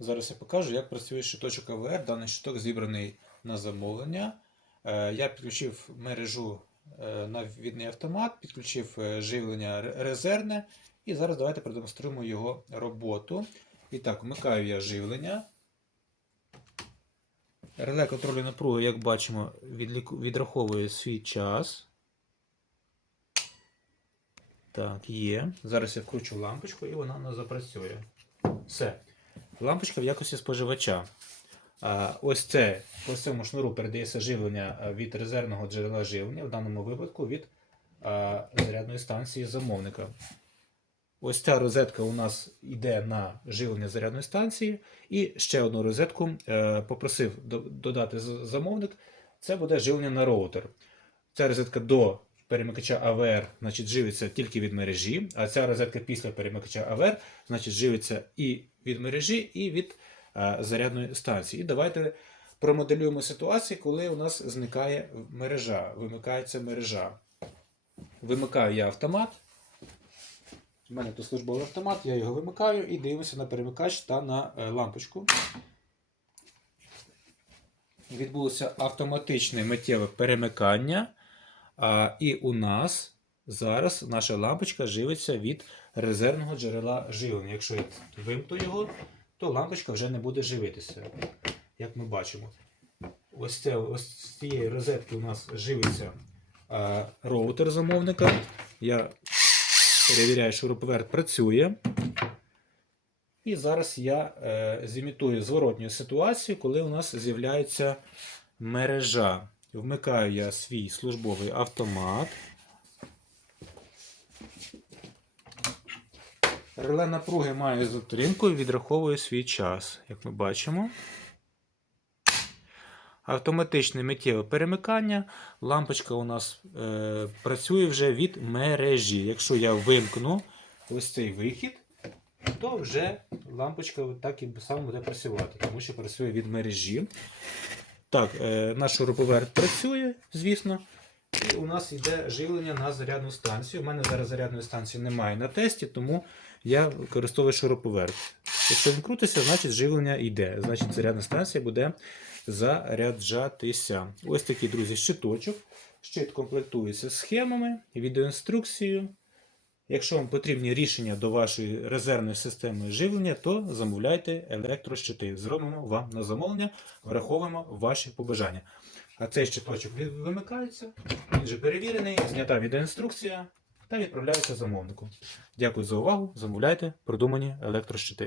Зараз я покажу, як працює щиточок АВР. Даний щиток зібраний на замовлення. Е, Я підключив мережу е, на відний автомат, підключив е, живлення ре- резервне. І зараз давайте продемонструємо його роботу. І так, вмикаю я живлення. Реле контролю напруги, як бачимо, відраховує свій час. Так, є. Зараз я вкручу лампочку і вона у нас запрацює. Все. Лампочка в якості споживача. Ось це по цьому шнуру передається живлення від резервного джерела живлення, в даному випадку від зарядної станції замовника. Ось ця розетка у нас йде на живлення зарядної станції. І ще одну розетку е, попросив додати замовник. Це буде живлення на роутер. Ця розетка до перемикача АВР значить, живиться тільки від мережі, а ця розетка після перемикача АВР значить, живиться і від мережі, і від е, зарядної станції. І давайте промоделюємо ситуацію, коли у нас зникає мережа, вимикається мережа. Вимикаю я автомат. У мене тут службовий автомат, я його вимикаю і дивимося на перемикач та на е, лампочку. Відбулося автоматичне миттєве перемикання. А, і у нас зараз наша лампочка живиться від резервного джерела живлення. Якщо я вимкну його, то лампочка вже не буде живитися. Як ми бачимо. Ось, це, ось з цієї розетки у нас живиться а, роутер замовника. Я перевіряю, що шуруповерт працює. І зараз я е, зімітую зворотню ситуацію, коли у нас з'являється мережа. Вмикаю я свій службовий автомат. Реле напруги має затримку і відраховує свій час, як ми бачимо. Автоматичне миттєве перемикання. Лампочка у нас е, працює вже від мережі. Якщо я вимкну ось цей вихід, то вже лампочка так і саме буде працювати, тому що працює від мережі. Так, е, наш шуруповерт працює, звісно. І у нас йде живлення на зарядну станцію. У мене зараз зарядної станції немає на тесті, тому я використовую шуруповерт. Якщо він крутиться, значить живлення йде. Значить зарядна станція буде заряджатися. Ось такий, друзі, щиточок. Щит комплектується схемами, відеоінструкцією. Якщо вам потрібні рішення до вашої резервної системи живлення, то замовляйте електрощити. Зробимо вам на замовлення, враховуємо ваші побажання. А цей щиточок вимикається, він вже перевірений, знята відеоінструкція та відправляється замовнику. Дякую за увагу. Замовляйте продумані електрощити.